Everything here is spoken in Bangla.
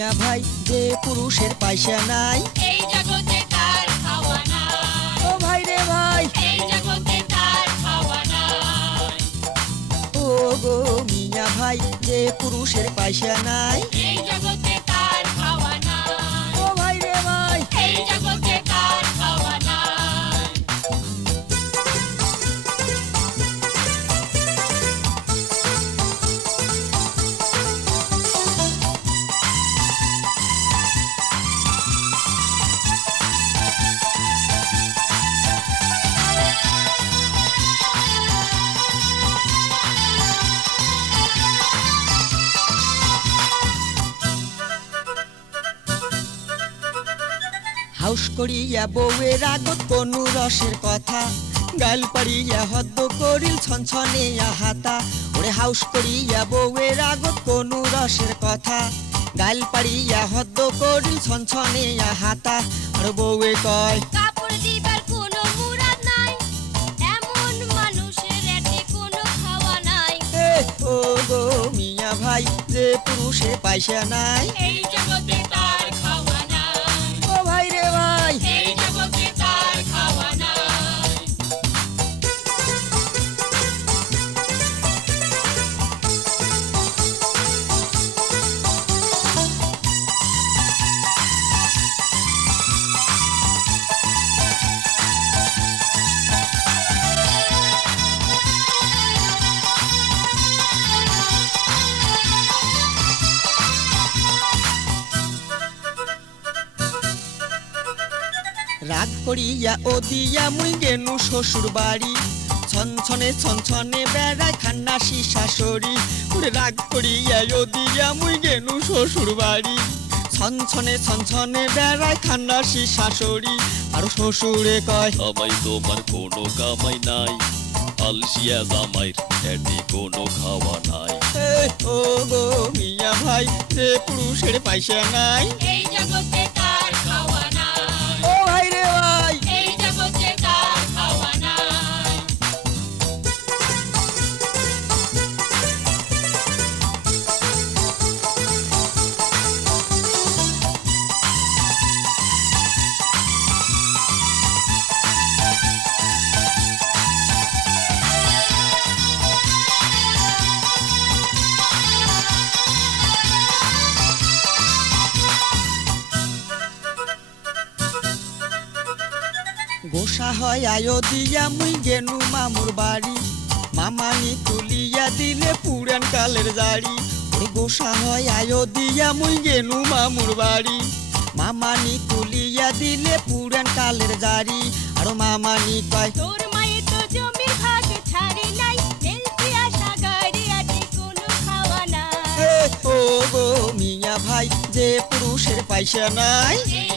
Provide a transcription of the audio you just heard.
মিয়া ভাই যে পুরুষের পয়সা নাই এই জগতে তার খাওয়া নাই। ও ভাই রে ভাই এই জগতে তার খাওয়া নাই। ও গো মিয়া ভাই যে পুরুষের পয়সা নাই এই জগতে তার খাওয়া নাই। ও ভাই রে ভাই এই জগতে তার খাওয়া নাই। হাউস করিয়া বউয়ের আগত কোনো রসের কথা গাল পাড়িয়া হদ্দ করিল ছনছনিয়া হাতা ওরে হাউস করিয়া বউয়ের আগত কোনো রসের কথা গাল পাড়িয়া হদ্দ করিল ছনছনিয়া হাতা আর বউয়ে কয় কাপড় দিবার কোনো মুরাদ নাই, এমন মানুষের এতে কোনো খাওয়া নাই। এ ও গো মিয়া ভাই যে পুরুষের পয়সা নাই এই জগতে তার খাওয়া নাই। ও ভাই রে ভাই এই জগতে তার খাওয়া নাই। রাগ করিয়া ও দিয়া মুই গেনু শ্বশুর বাড়ি ছনছনে ছনছনে বেড়ায় খান্নাসি শাশুড়ি ওরে রাগ করিয়া ও দিয়া মুই গেনু শ্বশুর বাড়ি ছনছনে ছনছনে বেড়ায় খান্নাসি শাশুড়ি আর শ্বশুরে কয় জামাই তোমার কোনো কামাই নাই, আলসিয়া জামাইর এটি কোনো খাওয়া নাই। এ ও গো মিয়া ভাই যে পুরুষের পয়সা নাই এই জগতে তার খাওয়া নাই। ও ভাই রে ভাই এই জগতে তার খাওয়া নাই। গোসা হয় আয়ো দিয়া মুই গেনু মামুর বাড়ি মামানি তুলিয়া দিলে পুরান কালের জাড়ি ওরে গোসা হয় আয়ো দিয়া মুই গেনু মামুর বাড়ি মামানি তুলিয়া দিলে পুরান কালের জাড়ি আর মামানি কয় তোর মায়ে তো জমির ভাগ ছাড়ে নাই, ফেলতে আসা গাড়ি আছে কোনো খাওয়া নাই। এ ও গো মিয়া ভাই যে পুরুষের পয়সা নাই এই